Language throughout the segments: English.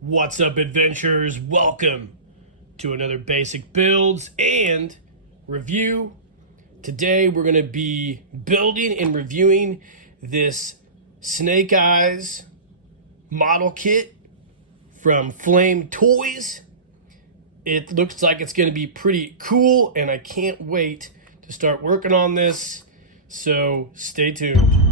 What's up, adventurers? Welcome to another basic builds and review. Today we're going to be building and reviewing this Snake Eyes model kit from Flame Toys. It looks like it's going to be pretty cool, and I can't wait to start working on this, so stay tuned.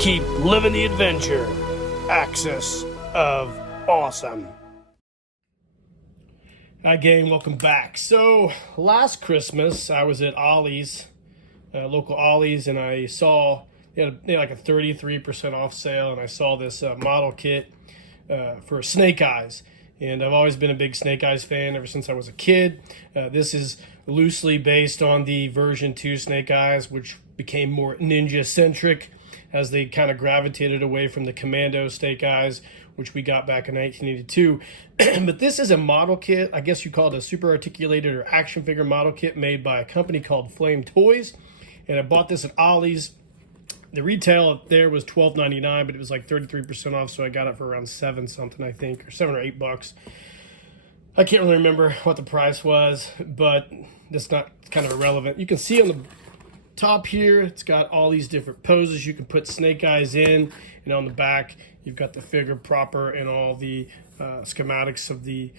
Keep living the adventure. Axis of Awesome. Hi gang, welcome back. So last Christmas I was at Ollie's, local Ollie's, and I saw they had like a 33% off sale, and I saw this model kit for Snake Eyes. And I've always been a big Snake Eyes fan ever since I was a kid. This is loosely based on the version 2 Snake Eyes, which became more ninja-centric as they kind of gravitated away from the Commando Snake Eyes, which we got back in 1982. But this is a model kit. I guess you call it a super articulated or action figure model kit made by a company called Flame Toys. And I bought this at Ollie's. The retail there was $12.99, but it was like 33% off, so I got it for around $7 something, I think, or $7 or $8. I can't really remember what the price was, but that's not kind of irrelevant. You can see on the top here, it's got all these different poses you can put Snake Eyes in, and on the back you've got the figure proper and all the schematics of the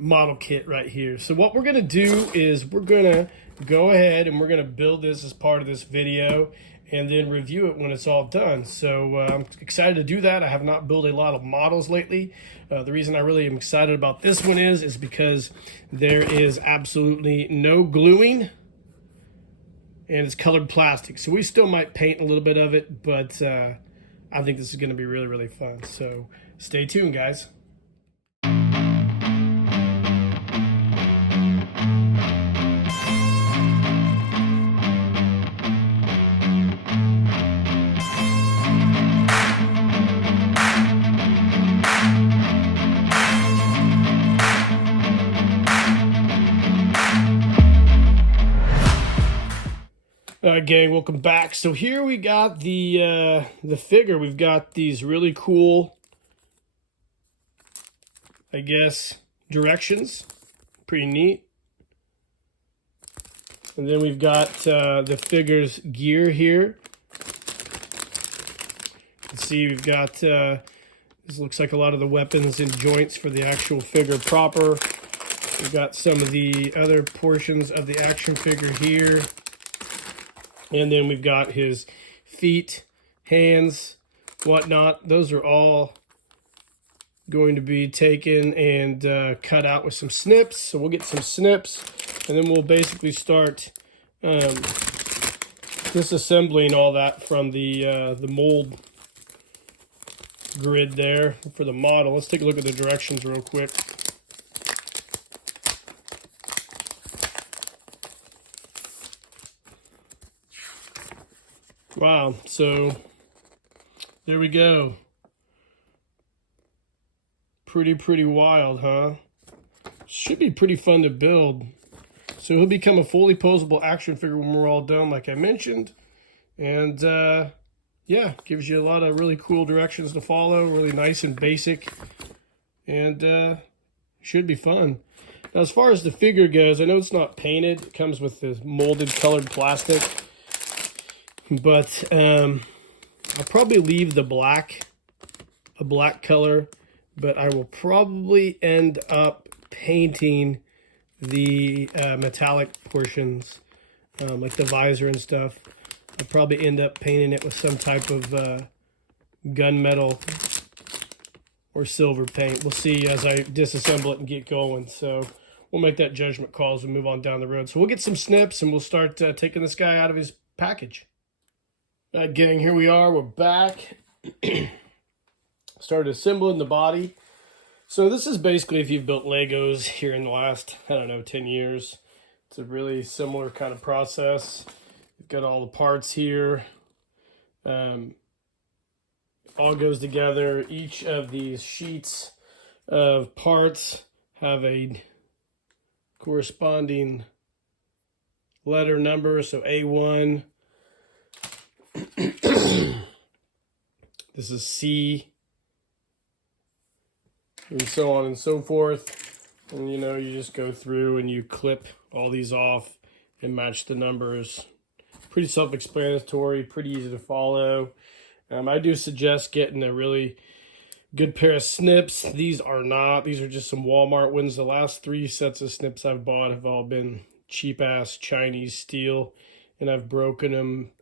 model kit right here. So what we're going to do is we're going to go ahead and we're going to build this as part of this video and then review it when it's all done. So I'm excited to do that. I have not built a lot of models lately. The reason I really am excited about this one is because there is absolutely no gluing, and it's colored plastic. So we still might paint a little bit of it, but I think this is going to be really, really fun. So stay tuned, guys. All right, gang, welcome back. So here we got the figure. We've got these really cool, I guess, directions. Pretty neat. And then we've got the figure's gear here. You can see we've got, this looks like a lot of the weapons and joints for the actual figure proper. We've got some of the other portions of the action figure here. And then we've got his feet, hands, whatnot. Those are all going to be taken and cut out with some snips. So we'll get some snips, and then we'll basically start disassembling all that from the mold grid there for the model. Let's take a look at the directions real quick. Wow, so there we go. Pretty wild, huh? Should be pretty fun to build. So he'll become a fully posable action figure when we're all done, like I mentioned. And yeah, gives you a lot of really cool directions to follow, really nice and basic. And should be fun. Now, as far as the figure goes, I know it's not painted. It comes with this molded colored plastic. But I'll probably leave the black, a black color, but I will probably end up painting the metallic portions, like the visor and stuff. I'll probably end up painting it with some type of gunmetal or silver paint. We'll see as I disassemble it and get going. So we'll make that judgment call as we move on down the road. So we'll get some snips and we'll start taking this guy out of his package. All right, gang, here we are. We're back. Started assembling the body. So this is basically if you've built Legos here in the last, 10 years. It's a really similar kind of process. You've got all the parts here. all goes together. Each of these sheets of parts have a corresponding letter number. So A1, this is C, and so on and so forth. And you know, you just go through and you clip all these off and match the numbers. Pretty self-explanatory, pretty easy to follow. I do suggest getting a really good pair of snips. These are not. These are just some Walmart ones. The last 3 sets of snips I've bought have all been cheap-ass Chinese steel, and I've broken them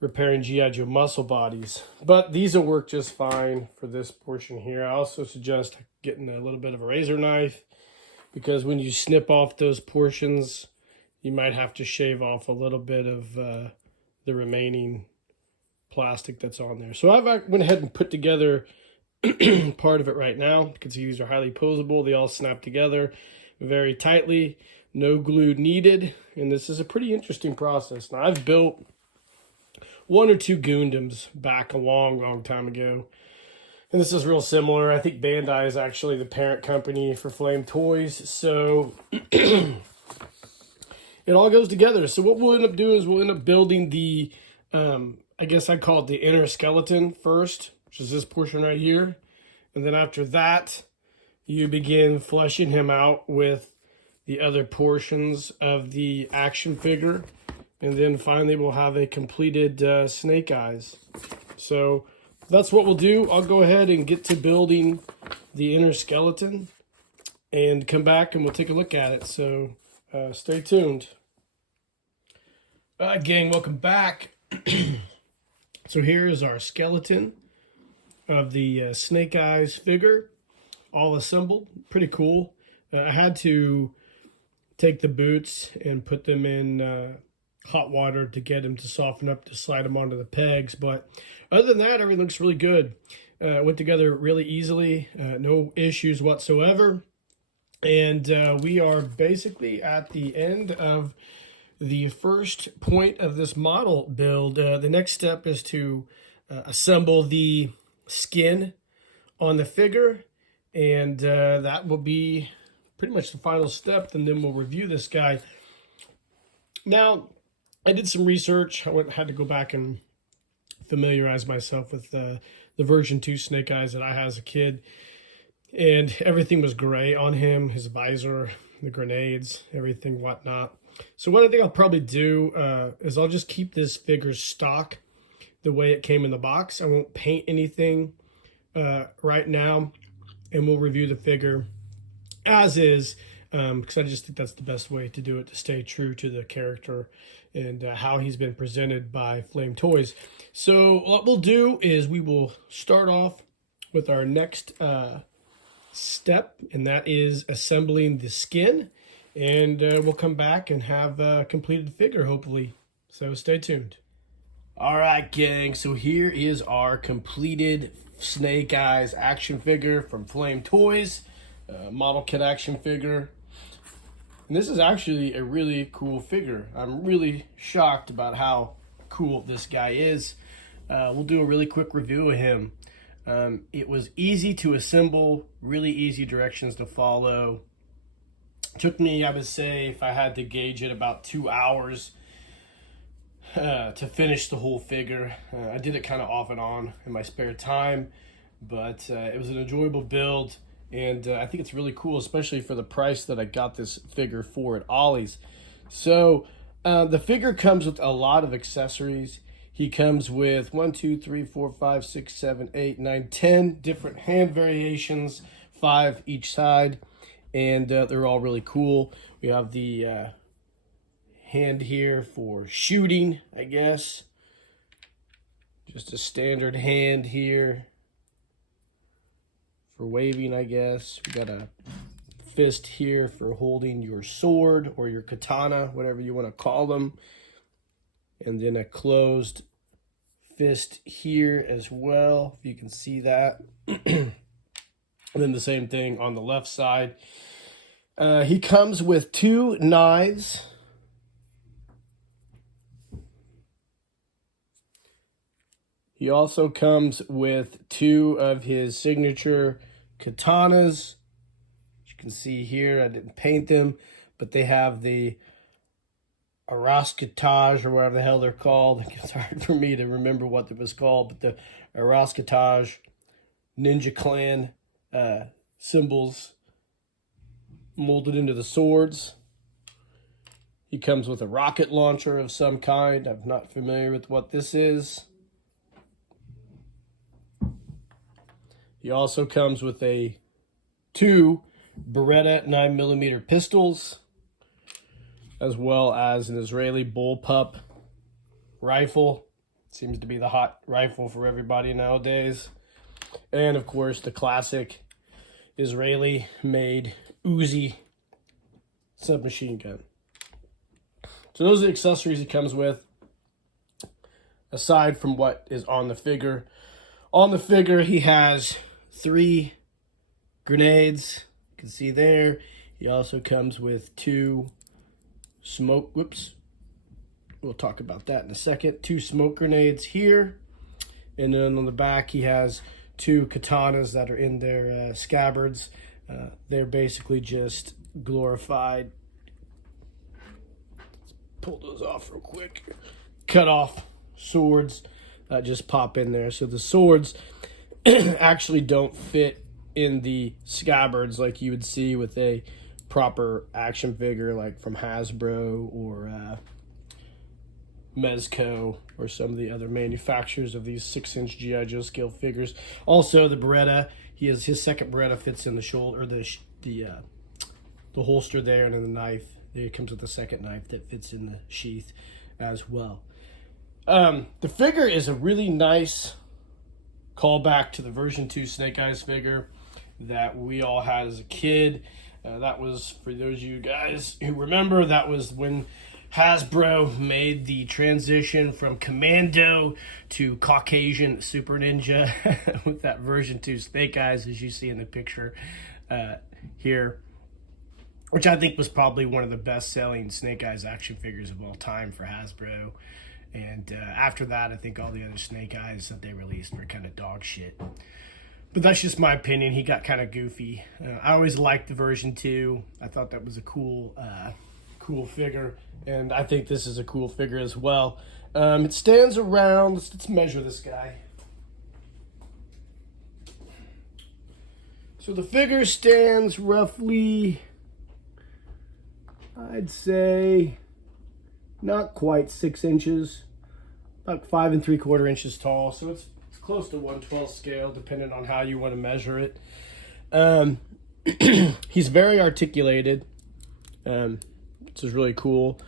repairing G.I. Joe muscle bodies. But these will work just fine for this portion here. I also suggest getting a little bit of a razor knife, because when you snip off those portions, you might have to shave off a little bit of the remaining plastic that's on there. So I've went ahead and put together part of it right now. You can see these are highly posable. They all snap together very tightly. No glue needed. And this is a pretty interesting process. Now, I've built 1 or 2 Gundams back a long time ago. And this is real similar. I think Bandai is actually the parent company for Flame Toys. So it all goes together. So what we'll end up doing is we'll end up building the, I guess I call it the inner skeleton first, which is this portion right here. And then after that, you begin fleshing him out with the other portions of the action figure. And then finally, we'll have a completed Snake Eyes. So that's what we'll do. I'll go ahead and get to building the inner skeleton and come back and we'll take a look at it. So stay tuned. Gang, welcome back. So here is our skeleton of the Snake Eyes figure, all assembled. Pretty cool. I had to take the boots and put them in hot water to get them to soften up to slide them onto the pegs. But other than that, everything looks really good. Went together really easily, no issues whatsoever. And we are basically at the end of the first point of this model build. The next step is to assemble the skin on the figure, and that will be pretty much the final step, and then we'll review this guy. Now, I did some research. I had to go back and familiarize myself with the version 2 Snake Eyes that I had as a kid, and everything was gray on him, his visor, the grenades, everything, whatnot. So what I think I'll probably do is I'll just keep this figure stock the way it came in the box. I won't paint anything right now, and we'll review the figure as is, because I just think that's the best way to do it, to stay true to the character and how he's been presented by Flame Toys. So what we'll do is we will start off with our next step, and that is assembling the skin. And we'll come back and have a completed figure, hopefully. So stay tuned. All right, gang. So here is our completed Snake Eyes action figure from Flame Toys. Model kit action figure. And this is actually a really cool figure. I'm really shocked about how cool this guy is. We'll do a really quick review of him. It was easy to assemble, really easy directions to follow. Took me, I would say, if I had to gauge it, about 2 hours to finish the whole figure. I did it kind of off and on in my spare time, but it was an enjoyable build, and I think it's really cool, especially for the price that I got this figure for at Ollie's. So the figure comes with a lot of accessories. He comes with 1, 2, 3, 4, 5, 6, 7, 8, 9, 10 different hand variations, 5 each side. And they're all really cool. We have the hand here for shooting, I guess. Just a standard hand here for waving, I guess. We got a fist here for holding your sword or your katana, whatever you want to call them. And then a closed fist here as well, if you can see that. And then the same thing on the left side. He comes with 2 knives. He also comes with 2 of his signature katanas. As you can see here, I didn't paint them, but they have the Araskatage, or whatever the hell they're called. It's hard for me to remember what it was called, but the Araskatage Ninja Clan symbols molded into the swords. He comes with a rocket launcher of some kind. I'm not familiar with what this is. He also comes with 2 Beretta 9mm pistols, as well as an Israeli bullpup rifle. Seems to be the hot rifle for everybody nowadays. And of course, the classic Israeli-made Uzi submachine gun. So those are the accessories he comes with, aside from what is on the figure. On the figure, he has 3 grenades. You can see there. He also comes with 2 smoke, whoops. We'll talk about that in a second. 2 smoke grenades here. And then on the back, he has 2 katanas that are in their scabbards. They're basically just glorified. Let's pull those off real quick. Cut off swords that just pop in there. So the swords actually don't fit in the scabbards like you would see with a proper action figure, like from Hasbro or Mezco or some of the other manufacturers of these 6-inch G.I. Joe scale figures. Also, the Beretta, his second Beretta fits in the shoulder, or the holster there, and then the knife. It comes with a second knife that fits in the sheath as well. The figure is a really nice callback to the version 2 Snake Eyes figure that we all had as a kid. That was, for those of you guys who remember, that was when Hasbro made the transition from Commando to Caucasian Super Ninja with that version 2 Snake Eyes, as you see in the picture here, which I think was probably one of the best-selling Snake Eyes action figures of all time for Hasbro. And after that, I think all the other Snake Eyes that they released were kind of dog shit. But that's just my opinion. He got kind of goofy. I always liked the version 2. I thought that was a cool figure, and I think this is a cool figure as well. It stands around, let's measure this guy. So the figure stands roughly, I'd say, not quite 6 inches, about 5 3/4 inches tall. So it's close to 1/12 scale, depending on how you want to measure it. He's very articulated, which is really cool.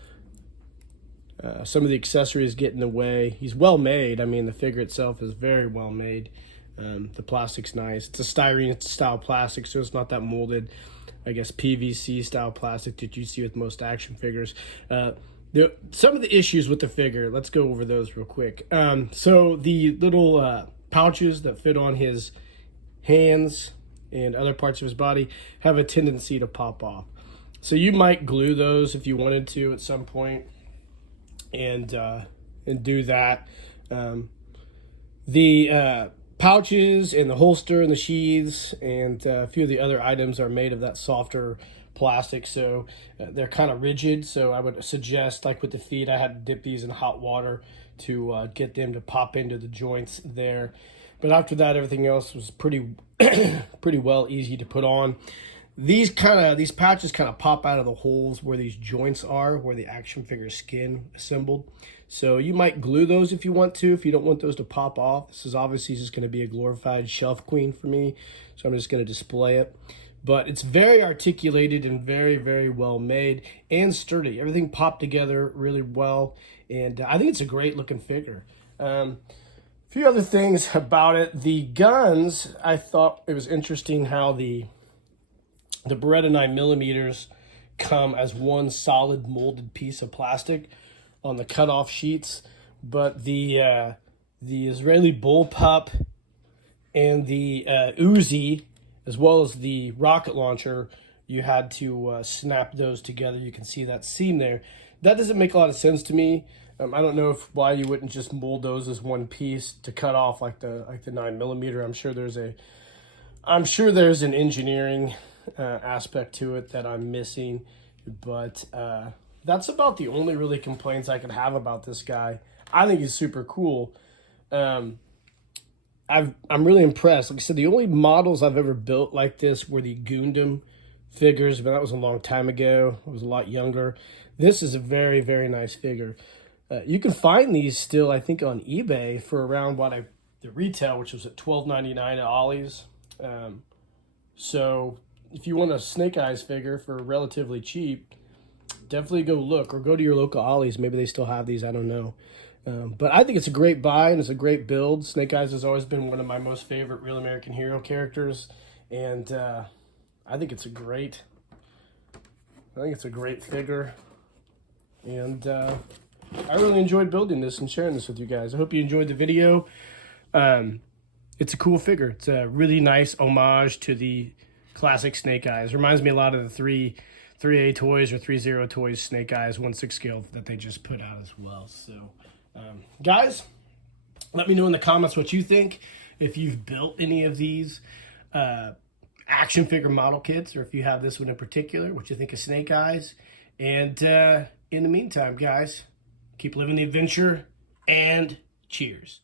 Some of the accessories get in the way. He's well made. I mean, the figure itself is very well made. The plastic's nice. It's a styrene style plastic, so it's not that molded, I guess, PVC style plastic that you see with most action figures. Some of the issues with the figure, let's go over those real quick. So the little pouches that fit on his hands and other parts of his body have a tendency to pop off. So you might glue those if you wanted to at some point, and do that. The pouches and the holster and the sheaths and a few of the other items are made of that softer plastic, so they're kind of rigid. So I would suggest, like with the feet, I had to dip these in hot water to get them to pop into the joints there. But after that, everything else was pretty well easy to put on. These patches kind of pop out of the holes where these joints are, where the action figure skin assembled. So you might glue those if you want to, if you don't want those to pop off. This is obviously just going to be a glorified shelf queen for me, so I'm just going to display it. But it's very articulated and very, very well made and sturdy. Everything popped together really well, and I think it's a great looking figure. A few other things about it. The guns, I thought it was interesting how the Beretta 9mm come as one solid molded piece of plastic on the cutoff sheets, but the Israeli bullpup and the Uzi, as well as the rocket launcher, you had to snap those together. You can see that seam there. That doesn't make a lot of sense to me. I don't know why you wouldn't just mold those as one piece to cut off like the 9mm. I'm sure there's an engineering aspect to it that I'm missing, but that's about the only really complaints I could have about this guy. I think he's super cool. I'm really impressed. Like I said, the only models I've ever built like this were the Gundam figures, but that was a long time ago. I was a lot younger. This is a very, very nice figure. You can find these still, I think, on eBay for around the retail, which was at $12.99 at Ollie's. So if you want a Snake Eyes figure for relatively cheap, definitely go look or go to your local Ollie's. Maybe they still have these. I don't know. But I think it's a great buy and it's a great build. Snake Eyes has always been one of my most favorite Real American Hero characters, and I think it's a great figure, and I really enjoyed building this and sharing this with you guys. I hope you enjoyed the video. It's a cool figure. It's a really nice homage to the classic Snake Eyes. Reminds me a lot of the 3A toys or 3-0 toys Snake Eyes 1/6 scale that they just put out as well. So, guys, let me know in the comments what you think. If you've built any of these action figure model kits, or if you have this one in particular, what you think of Snake Eyes. And in the meantime, guys, keep living the adventure, and cheers.